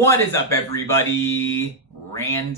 What is up, everybody? Man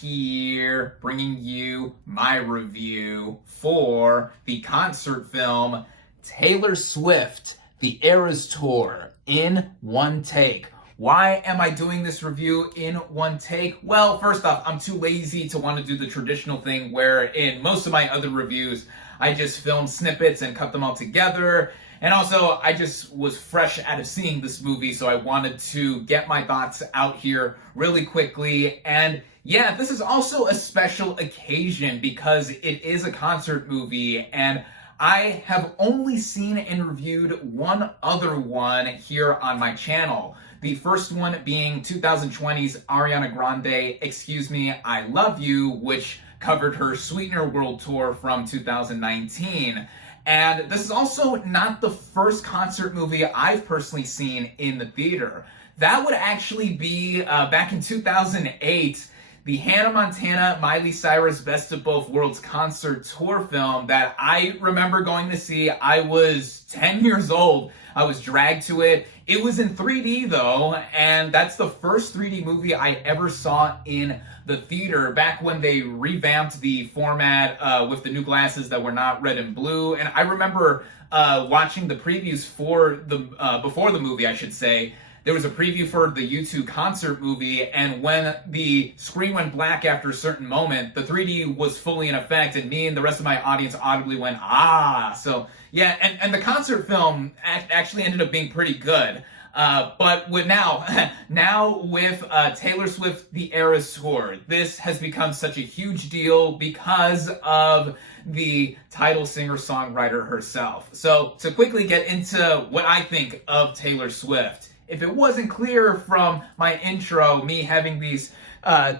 here, bringing you my review for the concert film Taylor Swift, The Eras Tour in one take. Why am I doing this review in one take? Well, first off, I'm too lazy to want to do the traditional thing where in most of my other reviews, I just film snippets and cut them all together. And also, I just was fresh out of seeing this movie, so I wanted to get my thoughts out here really quickly. And yeah, this is also a special occasion because it is a concert movie, and I have only seen and reviewed one other one here on my channel. The first one being 2020's Ariana Grande, Excuse Me, I Love You, which covered her Sweetener World Tour from 2019. And this is also not the first concert movie I've personally seen in the theater. That would actually be back in 2008, the Hannah Montana Miley Cyrus Best of Both Worlds concert tour film that I remember going to see. I was 10 years old. I was dragged to it. It was in 3D though, and that's the first 3D movie I ever saw in the theater back when they revamped the format with the new glasses that were not red and blue. And I remember watching the previews for the before the movie, I should say. There was a preview for the U2 concert movie, and when the screen went black after a certain moment, the 3D was fully in effect, and me and the rest of my audience audibly went, ah! So, yeah, and the concert film actually ended up being pretty good. But now with Taylor Swift, The Eras Tour, this has become such a huge deal because of the title singer-songwriter herself. So, to quickly get into what I think of Taylor Swift, if it wasn't clear from my intro, me having these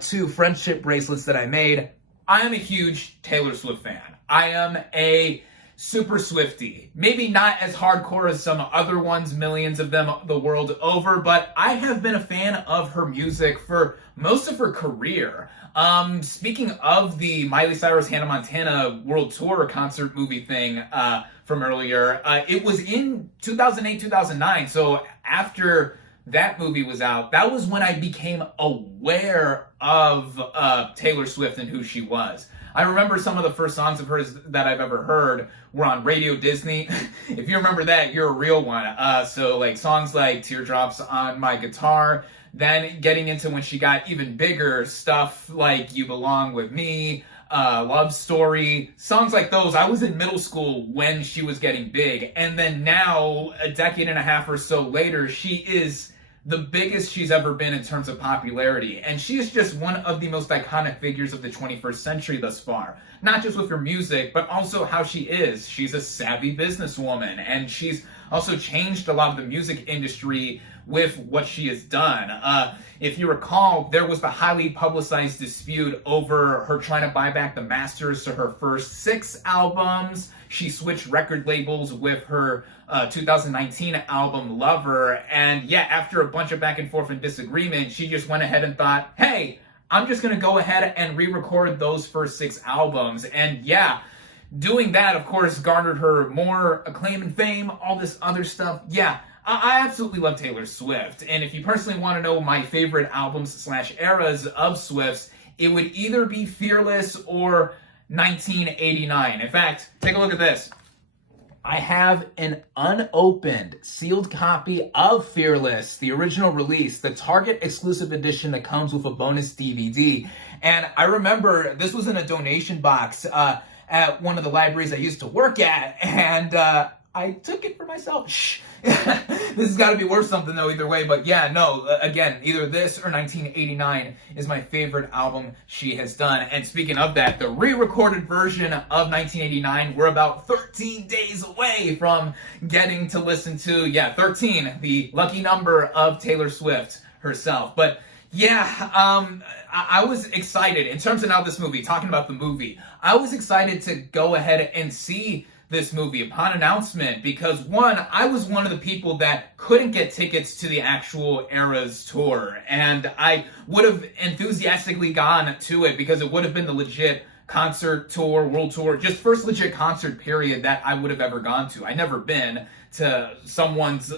two friendship bracelets that I made, I am a huge Taylor Swift fan. I am a super Swiftie. Maybe not as hardcore as some other ones, millions of them the world over, but I have been a fan of her music for most of her career. Speaking of the Miley Cyrus Hannah Montana World Tour concert movie thing from earlier, it was in 2008, 2009, so after that movie was out, that was when I became aware of Taylor Swift and who she was. I remember some of the first songs of hers that I've ever heard were on Radio Disney. If you remember that, you're a real one. So like songs like Teardrops on My Guitar, then getting into when she got even bigger, stuff like You Belong With Me, Love Story, songs like those. I was in middle school when she was getting big, and then now, a decade and a half or so later, she is the biggest she's ever been in terms of popularity, and she is just one of the most iconic figures of the 21st century thus far. Not just with her music, but also how she is. She's a savvy businesswoman, and she's also changed a lot of the music industry with what she has done. If you recall, there was the highly publicized dispute over her trying to buy back the masters to her first 6 albums. She switched record labels with her 2019 album Lover, and yeah, after a bunch of back and forth and disagreement, she just went ahead and thought, hey, I'm just gonna go ahead and re-record those first 6 albums. And yeah, doing that, of course, garnered her more acclaim and fame, all this other stuff. Yeah, I absolutely love Taylor Swift. And if you personally want to know my favorite albums / eras of Swift's, it would either be Fearless or 1989. In fact, take a look at this. I have an unopened, sealed copy of Fearless, the original release, the Target exclusive edition that comes with a bonus DVD. And I remember this was in a donation box at one of the libraries I used to work at, and I took it for myself. Shh. This has got to be worth something though either way, but yeah, no, again, either this or 1989 is my favorite album she has done. And speaking of that, the re-recorded version of 1989, we're about 13 days away from getting to listen to, 13, the lucky number of Taylor Swift herself. But yeah, I was excited in terms of now this movie, talking about the movie, I was excited to go ahead and see this movie upon announcement because, one, I was one of the people that couldn't get tickets to the actual Eras Tour, and I would have enthusiastically gone to it because it would have been the legit concert tour, world tour, just first legit concert period that I would have ever gone to. I'd never been to someone's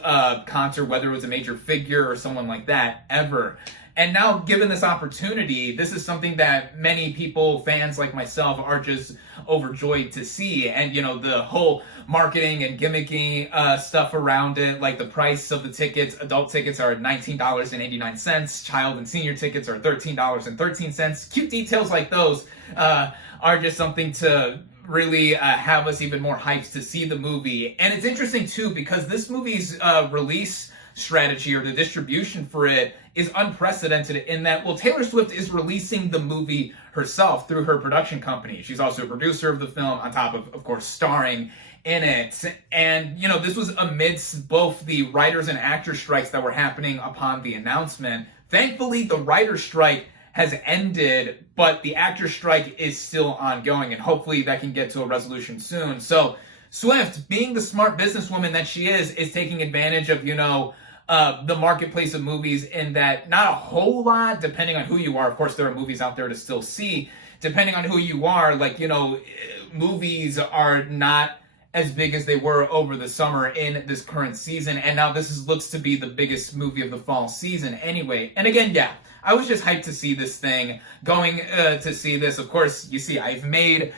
concert, whether it was a major figure or someone like that, ever. And now, given this opportunity, this is something that many people, fans like myself, are just overjoyed to see. And, you know, the whole marketing and gimmicky stuff around it, like the price of the tickets, adult tickets are $19.89, child and senior tickets are $13.13. Cute details like those are just something to really have us even more hyped to see the movie. And it's interesting, too, because this movie's release strategy, or the distribution for it, is unprecedented in that, well, Taylor Swift is releasing the movie herself through her production company. She's also a producer of the film, on top of course, starring in it. And, you know, this was amidst both the writers and actors strikes that were happening upon the announcement. Thankfully, the writer's strike has ended, but the actor's strike is still ongoing, and hopefully that can get to a resolution soon. So Swift, being the smart businesswoman that she is taking advantage of, you know, the marketplace of movies, in that not a whole lot, depending on who you are. Of course, there are movies out there to still see. Depending on who you are, like, you know, movies are not as big as they were over the summer in this current season. And now looks to be the biggest movie of the fall season anyway. And again, yeah, I was just hyped to see this thing, going to see this. Of course, you see, I've made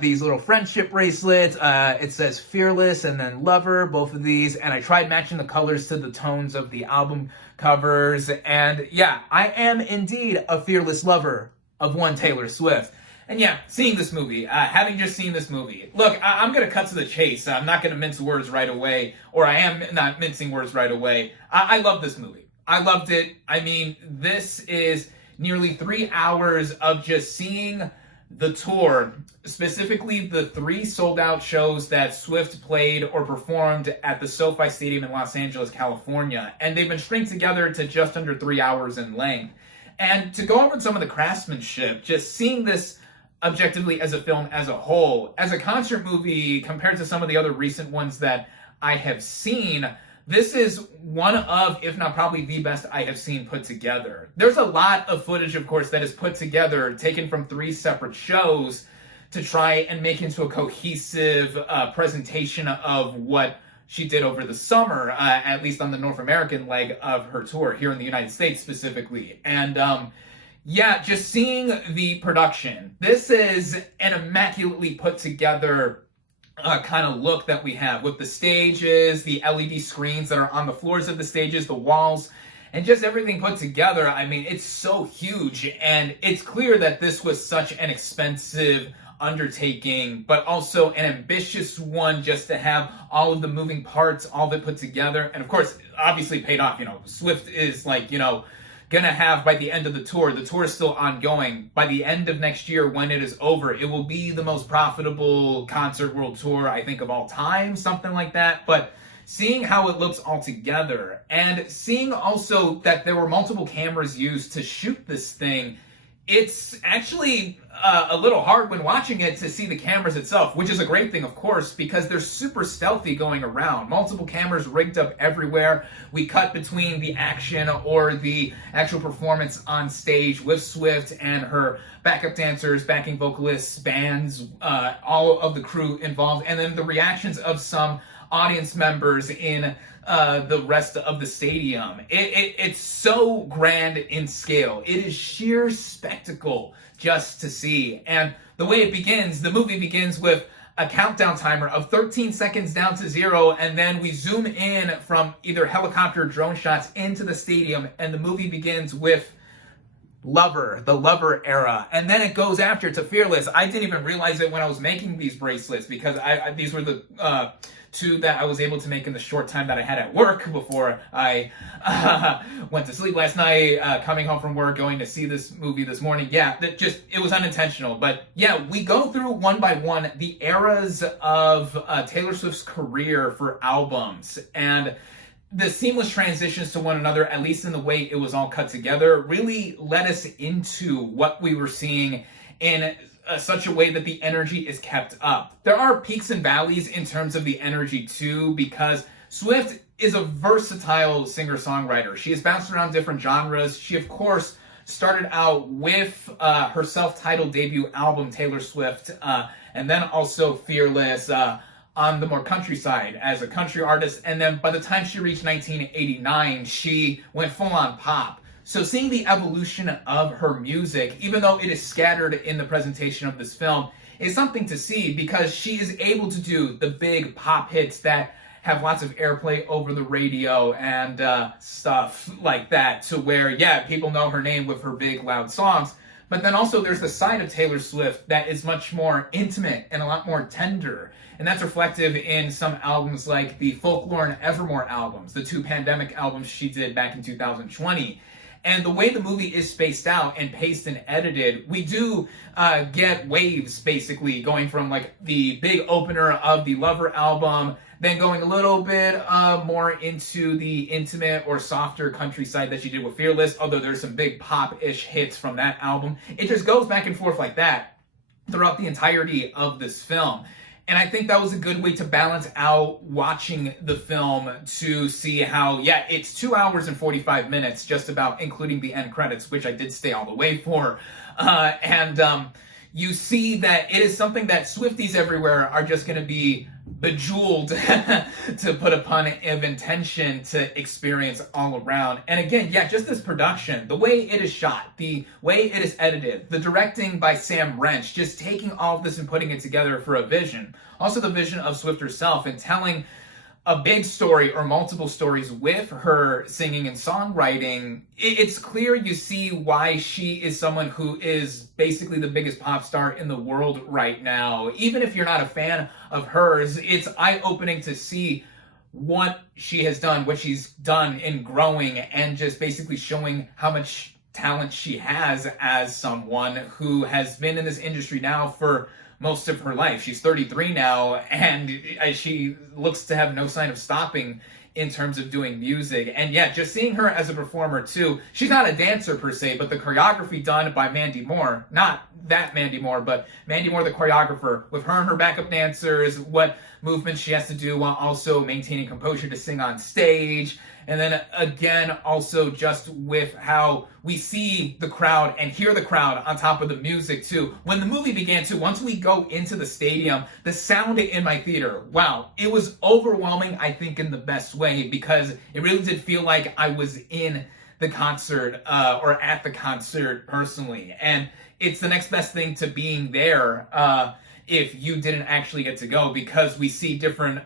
these little friendship bracelets. It says Fearless and then Lover, both of these. And I tried matching the colors to the tones of the album covers. And yeah, I am indeed a fearless lover of one Taylor Swift. And yeah, seeing this movie, having just seen this movie, look, I'm going to cut to the chase. I'm not going to mince words right away, or I am not mincing words right away. I love this movie. I loved it. I mean, this is nearly 3 hours of just seeing the tour, specifically the 3 sold-out shows that Swift played or performed at the SoFi Stadium in Los Angeles, California. And they've been stringed together to just under 3 hours in length. And to go over some of the craftsmanship, just seeing this objectively as a film as a whole, as a concert movie compared to some of the other recent ones that I have seen, this is one of, if not probably the best I have seen put together. There's a lot of footage, of course, that is put together, taken from 3 separate shows, to try and make into a cohesive presentation of what she did over the summer, at least on the North American leg of her tour, here in the United States specifically. And yeah, just seeing the production. This is an immaculately put together kind of look that we have, with the stages, the LED screens that are on the floors of the stages, the walls, and just everything put together. I mean, it's so huge, and it's clear that this was such an expensive undertaking, but also an ambitious one, just to have all of the moving parts, all of it put together. And of course, obviously paid off. You know, Swift is, like, you know, gonna have, by the end of the tour is still ongoing. By the end of next year, when it is over, it will be the most profitable concert world tour, I think, of all time, something like that. But seeing how it looks all together, and seeing also that there were multiple cameras used to shoot this thing, it's actually a little hard when watching it to see the cameras itself, which is a great thing, of course, because they're super stealthy going around. Multiple cameras rigged up everywhere. We cut between the action or the actual performance on stage with Swift and her backup dancers, backing vocalists, bands, all of the crew involved, and then the reactions of some audience members in the rest of the stadium. It's so grand in scale. It is sheer spectacle just to see. And the way it begins, the movie begins with a countdown timer of 13 seconds down to 0, and then we zoom in from either helicopter or drone shots into the stadium, and the movie begins with Lover, the Lover era, and then it goes after to Fearless. I didn't even realize it when I was making these bracelets, because these were the 2 that I was able to make in the short time that I had at work before I went to sleep last night, coming home from work, going to see this movie this morning. Yeah, it was unintentional. But yeah, we go through one by one the eras of Taylor Swift's career for albums, and the seamless transitions to one another, at least in the way it was all cut together, really led us into what we were seeing in such a way that the energy is kept up. There are peaks and valleys in terms of the energy too, because Swift is a versatile singer-songwriter. She has bounced around different genres. She, of course, started out with her self-titled debut album, Taylor Swift, and then also Fearless on the more country side as a country artist. And then by the time she reached 1989, she went full-on pop. So seeing the evolution of her music, even though it is scattered in the presentation of this film, is something to see because she is able to do the big pop hits that have lots of airplay over the radio and stuff like that, to where, yeah, people know her name with her big, loud songs. But then also there's the side of Taylor Swift that is much more intimate and a lot more tender. And that's reflective in some albums like the Folklore and Evermore albums, the 2 Pandemic albums she did back in 2020. And the way the movie is spaced out and paced and edited, we do get waves, basically, going from like the big opener of the Lover album, then going a little bit more into the intimate or softer countryside that she did with Fearless, although there's some big pop-ish hits from that album. It just goes back and forth like that throughout the entirety of this film. And I think that was a good way to balance out watching the film, to see how, yeah, it's 2 hours and 45 minutes, just about, including the end credits, which I did stay all the way for. You see that it is something that Swifties everywhere are just going to be bejeweled, to put a pun of intention, to experience all around. And again, yeah, just this production, the way it is shot, the way it is edited, the directing by Sam Wrench, just taking all of this and putting it together for a vision. Also the vision of Swift herself and telling a big story or multiple stories with her singing and songwriting. It's clear, you see why she is someone who is basically the biggest pop star in the world right now. Even if you're not a fan of hers, it's eye-opening to see what she has done, what she's done in growing, and just basically showing how much talent she has as someone who has been in this industry now for most of her life. She's 33 now, and she looks to have no sign of stopping in terms of doing music. And yeah, just seeing her as a performer too. She's not a dancer per se, but the choreography done by Mandy Moore, not that Mandy Moore, but Mandy Moore, the choreographer, with her and her backup dancers, what movements she has to do while also maintaining composure to sing on stage. And then again, also just with how we see the crowd and hear the crowd on top of the music too. When the movie began too, once we go into the stadium, the sound in my theater, wow, it was overwhelming, I think, in the best way, because it really did feel like I was in the concert or at the concert personally. And it's the next best thing to being there if you didn't actually get to go, because we see different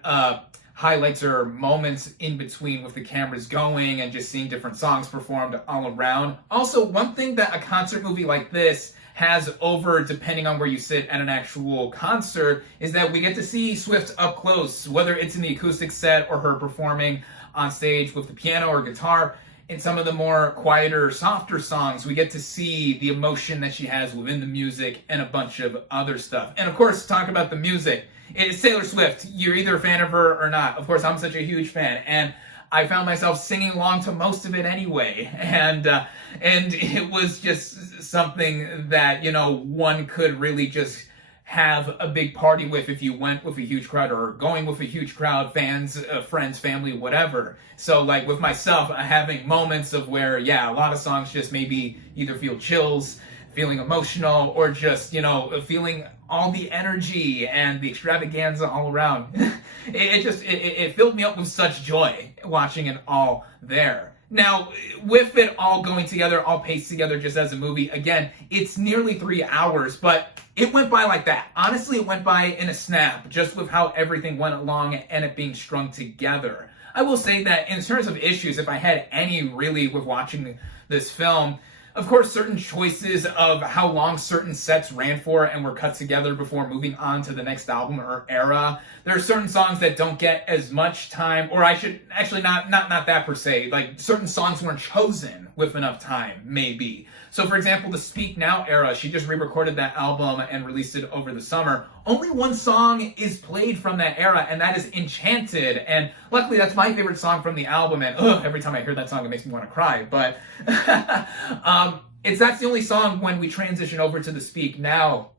highlights or moments in between with the cameras going and just seeing different songs performed all around. Also, one thing that a concert movie like this has over, depending on where you sit at an actual concert, is that we get to see Swift up close, whether it's in the acoustic set or her performing on stage with the piano or guitar. In some of the more quieter, softer songs, we get to see the emotion that she has within the music and a bunch of other stuff. And of course, talk about the music. It's Taylor Swift. You're either a fan of her or not. Of course, I'm such a huge fan, and I found myself singing along to most of it anyway. And it was just something that, you know, one could really just have a big party with if you went with a huge crowd, or going with a huge crowd, fans, friends, family, whatever. So like with myself, having moments of where, yeah, a lot of songs just maybe either feel chills, feeling emotional, or just, you know, feeling all the energy and the extravaganza all around. It filled me up with such joy watching it all there. Now, with it all going together, all paced together just as a movie, again, it's nearly 3 hours, but it went by like that. Honestly, it went by in a snap, just with how everything went along and it being strung together. I will say that in terms of issues, if I had any really with watching this film, of course, certain choices of how long certain sets ran for and were cut together before moving on to the next album or era. There are certain songs that don't get as much time, or I should actually not that per se. Like certain songs weren't chosen with enough time, maybe. So for example, the Speak Now era, she just re-recorded that album and released it over the summer. Only one song is played from that era, and that is Enchanted. And luckily, that's my favorite song from the album. And every time I hear that song, it makes me want to cry. But that's the only song when we transition over to the Speak Now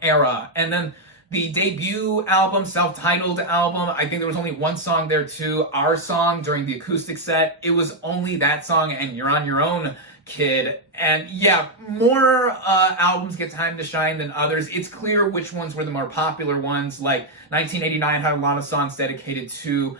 era. And then the debut album, self-titled album, I think there was only one song there too, Our Song, during the acoustic set. It was only that song and You're on Your Own kid. And yeah, more albums get time to shine than others. It's clear which ones were the more popular ones. Like 1989 had a lot of songs dedicated to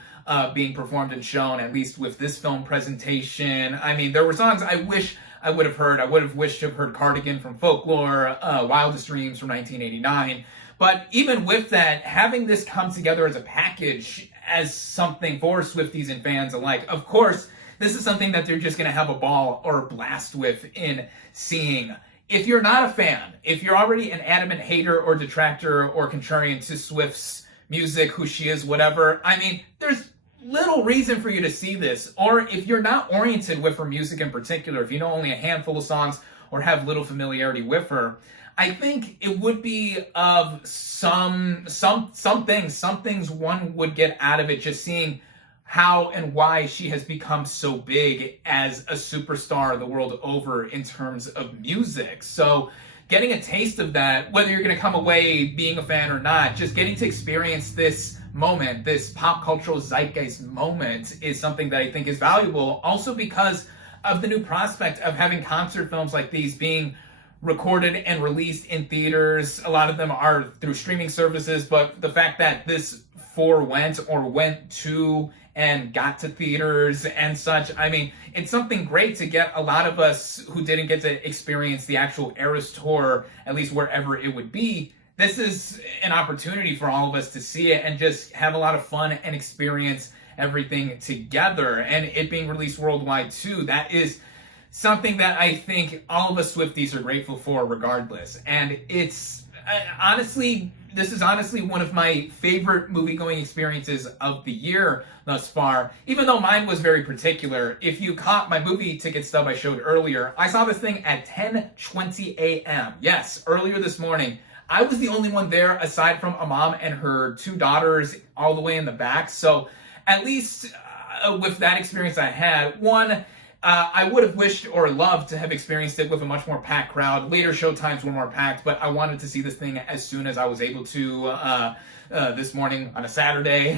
being performed and shown, at least with this film presentation. I mean, there were songs I wish I would have heard. I would have wished to have heard Cardigan from Folklore, Wildest Dreams from 1989. But even with that, having this come together as a package, as something for Swifties and fans alike, of course, this is something that they're just going to have a ball or a blast with in seeing. If you're not a fan, if you're already an adamant hater or detractor or contrarian to Swift's music, who she is, whatever, I mean, there's little reason for you to see this. Or if you're not oriented with her music in particular, if you know only a handful of songs or have little familiarity with her, I think it would be of some things one would get out of it, just seeing how and why she has become so big as a superstar the world over in terms of music. So getting a taste of that, whether you're going to come away being a fan or not, just getting to experience this moment, this pop cultural zeitgeist moment, is something that I think is valuable. Also because of the new prospect of having concert films like these being recorded and released in theaters. A lot of them are through streaming services, but the fact that this went to and got to theaters and such, I mean, it's something great to get a lot of us who didn't get to experience the actual Eras Tour, at least wherever it would be. This is an opportunity for all of us to see it and just have a lot of fun and experience everything together. And it being released worldwide too, that is something that I think all of us Swifties are grateful for regardless. And it's this is honestly one of my favorite movie-going experiences of the year thus far, even though mine was very particular. If you caught my movie ticket stub I showed earlier, I saw this thing at 10:20 a.m. Yes, earlier this morning. I was the only one there aside from a mom and her two daughters all the way in the back. So at least with that experience I had, I would have wished or loved to have experienced it with a much more packed crowd. Later show times were more packed, but I wanted to see this thing as soon as I was able to this morning on a Saturday.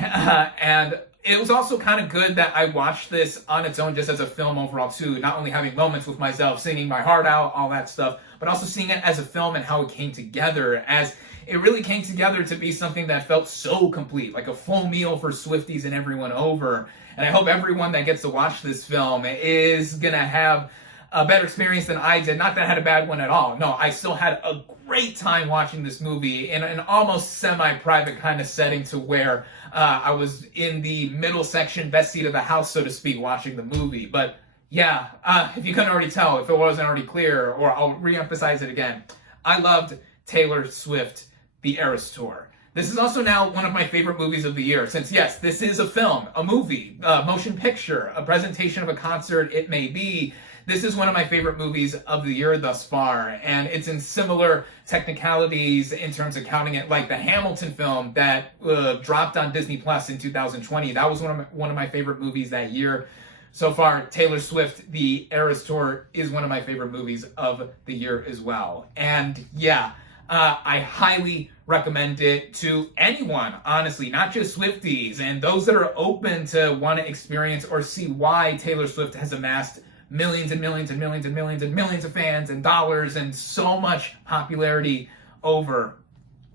And it was also kind of good that I watched this on its own just as a film overall too, not only having moments with myself, singing my heart out, all that stuff, but also seeing it as a film and how it came together, as it really came together to be something that felt so complete, like a full meal for Swifties and everyone over. And I hope everyone that gets to watch this film is going to have a better experience than I did. Not that I had a bad one at all. No, I still had a great time watching this movie in an almost semi-private kind of setting, to where I was in the middle section, best seat of the house, so to speak, watching the movie. But yeah, if you couldn't already tell, if it wasn't already clear, or I'll re-emphasize it again, I loved Taylor Swift, The Eras Tour. This is also now one of my favorite movies of the year, since yes, this is a film, a movie, a motion picture, a presentation of a concert, it may be. This is one of my favorite movies of the year thus far, and it's in similar technicalities in terms of counting it like the Hamilton film that dropped on Disney Plus in 2020. That was one of my favorite movies that year. So far, Taylor Swift, The Eras Tour is one of my favorite movies of the year as well. And yeah, I highly recommend it to anyone, honestly, not just Swifties, and those that are open to want to experience or see why Taylor Swift has amassed millions and millions and millions and millions and millions of fans and dollars and so much popularity over,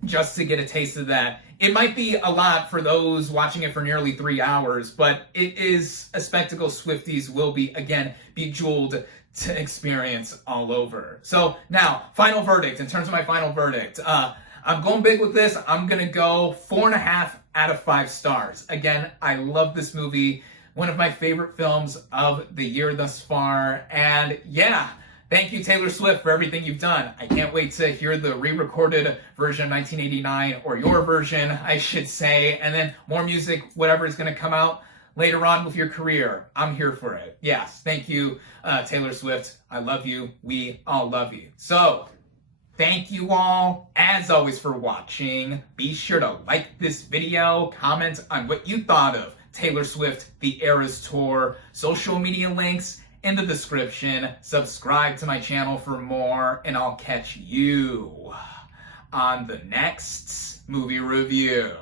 just to get a taste of that. It might be a lot for those watching it for nearly 3 hours, but it is a spectacle Swifties will be, again, bejeweled to experience all over. So now, final verdict. In terms of my final verdict, I'm going big with this. I'm going to go 4.5 out of 5 stars. Again, I love this movie. One of my favorite films of the year thus far. And yeah, thank you, Taylor Swift, for everything you've done. I can't wait to hear the re-recorded version of 1989, or your version, I should say. And then more music, whatever is going to come out later on with your career. I'm here for it. Yes, thank you, Taylor Swift. I love you. We all love you. So, thank you all, as always, for watching. Be sure to like this video, comment on what you thought of Taylor Swift, The Eras Tour, social media links in the description. Subscribe to my channel for more, and I'll catch you on the next movie review.